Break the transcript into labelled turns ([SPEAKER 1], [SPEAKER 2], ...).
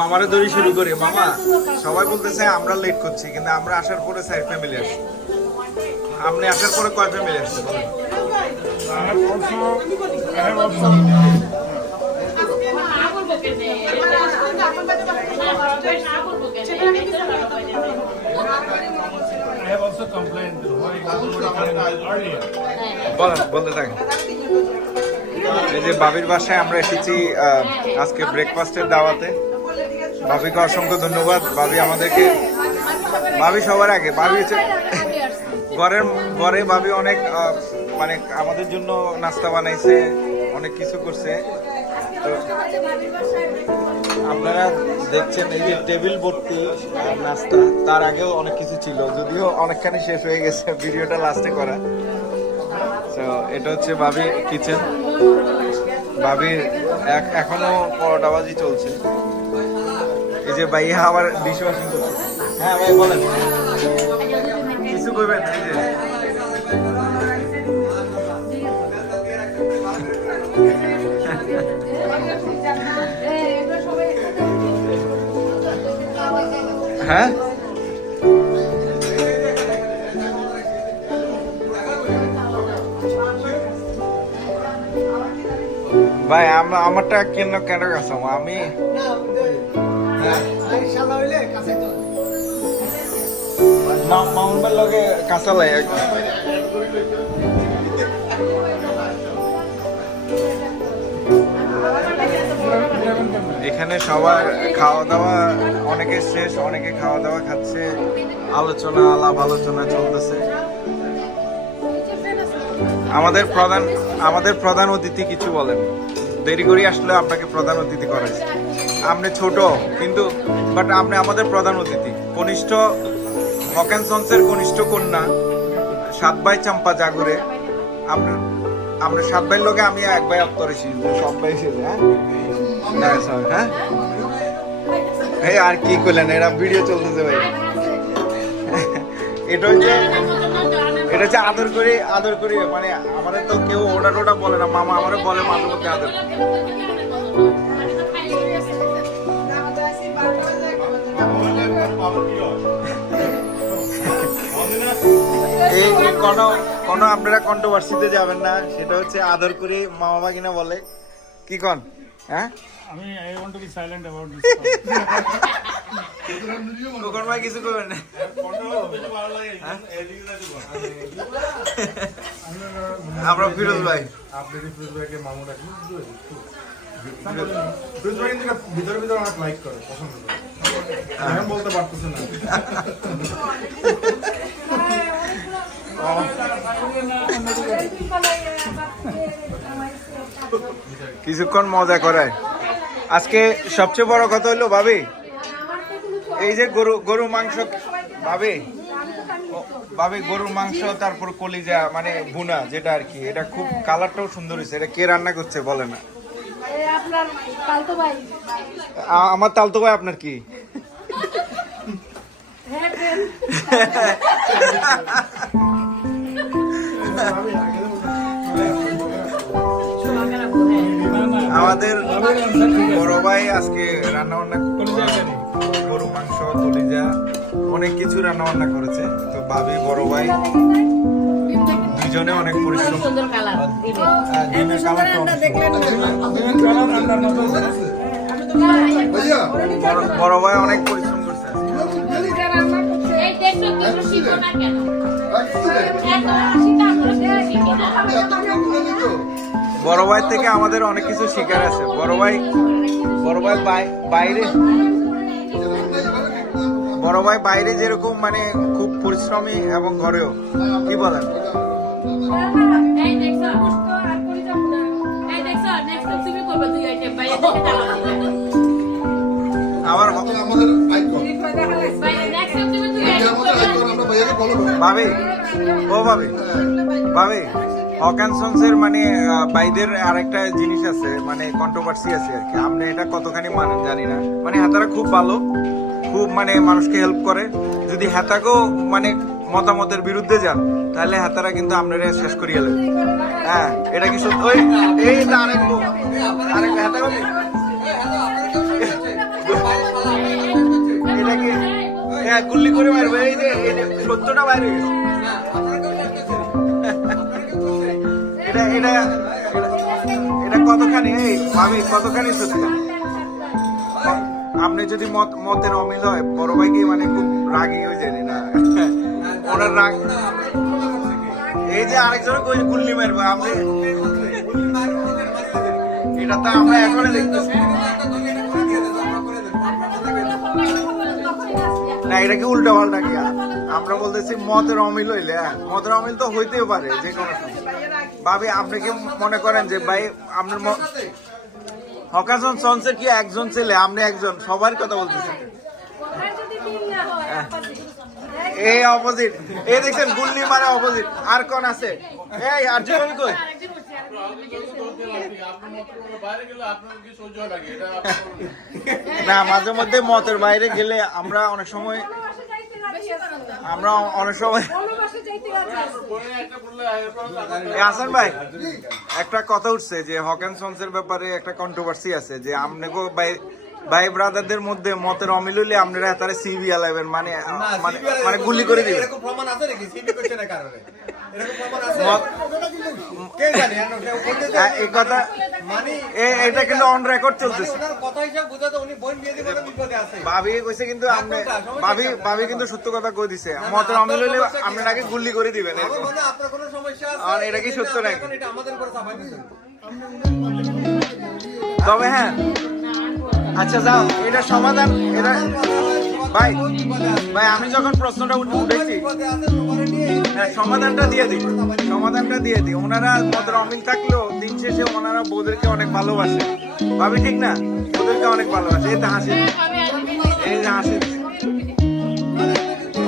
[SPEAKER 1] মামারে দড়ি শুরু করি। মামা, সবাই বলতেছে আমরা লেট করছি, কিন্তু আমরা আসার পরে সাইড ফ্যামিলি আসছি আপনি আসার পরে কয় ফ্যামিলি আসছে বলতে এই যে বাবির বাসায় আমরা এসেছি আজকে ব্রেকফাস্টের দাওয়াতে। বাবিকে অসংখ্য ধন্যবাদ। ভাবি আমাদেরকে ভাবি সবার আগে। ভাবি হচ্ছে ঘরের ঘরে ভাবি অনেক মানে আমাদের জন্য নাস্তা বানাইছে, অনেক কিছু করছে। তো আপনারা দেখছেন এই যে টেবিল ভর্তি নাস্তা, তার আগেও অনেক কিছু ছিল, যদিও অনেকখানি শেষ হয়ে গেছে ভিডিওটা লাস্টে করা। তো এটা হচ্ছে ভাবি কিচেন ভাবির এখনও পরোটাবাজি চলছে। এই যে ভাইয়া ওয়াশিং করছে হ্যাঁ ভাই বলেন। কিছু করবেন হ্যাঁ? ভাই, আমরা আমারটা কেন কেন গেছো? আমি কাঁচা এখানে সবার খাওয়া দাওয়া অনেকে শেষ, অনেকে খাওয়া দাওয়া খাচ্ছে। আলোচনা, আলাপ আলোচনা চলতেছে। আমাদের প্রধান আমাদের প্রধান অতিথি কিছু বলেন। দেরি করে আসলে আপনাকে প্রধান অতিথি আপনি ছোট কিন্তু বাট আপনি আমাদের প্রধান অতিথি। কনিষ্ঠ হকেনসন্সের কনিষ্ঠ কন্যা সাত ভাই চাম্পা জাগরে। আমরা সাত ভাইয়ের লোকে আমি এক ভাই অত্তরেছি সব ভাই এসেছে হ্যাঁ? হ্যাঁ। এই আর কি করলেন? এরা ভিডিও চলতেছে ভাই। এটা হচ্ছে এটা হচ্ছে আদর করে আদর করে। মানে আমাদের তো কেউ ওটা টোটা বলে না মামা আমারে বলে মাঝে মধ্যে আদর। কোনো কোনো আপনারা কন্ট্রোভার্সিতে যাবেন না সেটা হচ্ছে আদর করে মামা বাগিনা বলে। কি কন? হ্যাঁ?
[SPEAKER 2] want to be silent about this.
[SPEAKER 1] কোকন ভাই কিছু করবেন না। আমরা ফিরোজ ভাই।
[SPEAKER 3] আপনি ফিরোজ ভাইকে মামু ডাকি ফিরোজ ভাই কিন্তু ভিতরে ভিতরে অনেক লাইক করে পছন্দ করে। বলতে পারতেছে না।
[SPEAKER 1] কিছুক্ষণ মজা করায় আজকে সবচেয়ে বড় কথা হলো ভাবি এই যে গরু গরু মাংস ভাবি ভাবি গরুর মাংস তারপর কলিজা মানে ভুনা যেটা আর কি এটা খুব কালারটাও সুন্দর হয়েছে। এটা কে রান্না করছে বলে না? আমার তালতো ভাই আপনার কি?
[SPEAKER 4] হ্যাঁ।
[SPEAKER 1] আমাদের বড় ভাই আজকে রান্না বান্না গরু মাংস কলিজা অনেক কিছু রান্না বান্না করেছে। তো ভাবি বড় ভাই দুজনে অনেক পরিশ্রম। বড় ভাই অনেক পরিশ্রম করছে বড় ভাই থেকে আমাদের অনেক কিছু শিকার আছে। বড় ভাই বড় ভাই বাই- বাইরে। বড় ভাই বাইরে যেরকম মানে খুব পরিশ্রমী এবং ঘরেও। কি বলেন?
[SPEAKER 4] তুমি করবে দুই আইটেম ভাই
[SPEAKER 1] ভাবি, ও মানে বাইদের আরেকটা জিনিস আছে মানে কন্ট্রোভার্সি আছে আর কি। আপনি এটা কতখানি মানেন জানি না। মানে হাতারা খুব ভালো, খুব মানে মানুষকে হেল্প করে। যদি হাতাকেও মানে মতামতের বিরুদ্ধে যান, তাহলে হাতারা কিন্তু আপনারা শেষ করিয়ে নেবে হ্যাঁ এটা কি সত্যি? এই সত্যটা বাইরে গেছে। এটা এটা, এটা- কতখানি, এই ভাবি কতখানি সত্য আপনি যদি মত, মতের অমিল হয়, বড় কি মানে খুব রাগি হয়ে যায়নি না। ওনার রাগ এই যে আরেকজন কই গুল্লি মারবো আপনি এটা তো আমরা এখনও দেখতেছি। না এটা কি উল্টা পাল্টা কি আমরা বলতেছি মতের অমিল হইলে হ্যাঁ, মতের অমিল তো হইতেও পারে যে কোনো ভাবি আপনি কি মনে করেন যে ভাই আপনার হকাজন সন্সের কি একজন ছেলে আপনি একজন? সবার কথা বলতেছেন। এই অপোজিট এই দেখছেন গুল্লি মারে অপোজিট আর কোন আছে? এই আর জীবন কই?
[SPEAKER 2] আপনার
[SPEAKER 1] না মাঝে মধ্যে মতের বাইরে গেলে আমরা অনেক সময়। আমরা অনেক সময় হাসান ভাই একটা কথা উঠছে যে হকেন সন্সের ব্যাপারে একটা কন্ট্রোভার্সি আছে যে আপনাকে ভাই ভাই ব্রাদারদের মধ্যে মতের অমিল হইলে আপনারা তারা সিবি আলাইবেন মানে মানে মানে গুলি করে দিবেন
[SPEAKER 3] প্রমাণ আছে নাকি? সিবি কোশ্চেনের কারণে?
[SPEAKER 1] এটা কিন্তু অন রেকর্ড চলতেছে। ভাবি কইছে কিন্তু আপনি ভাবি ভাবি কিন্তু সত্য কথা কই দিছে। মতের অমিল হইলে আপনার আগে গুলি করে দিবেন আর এটা কি সত্য নাকি? তবে হ্যাঁ। আচ্ছা যাও। এটা সমাধান এটা ভাই ভাই আমি যখন প্রশ্নটা উঠে উঠেছি হ্যাঁ, সমাধানটা দিয়ে দিই। সমাধানটা দিয়ে দিই। ওনারা মতের অমিল থাকলেও দিন শেষে ওনারা বউদেরকে অনেক ভালোবাসে। ভাবি, ঠিক না? ওদেরকে অনেক ভালোবাসে। এটা হাসি। এই যে হাসি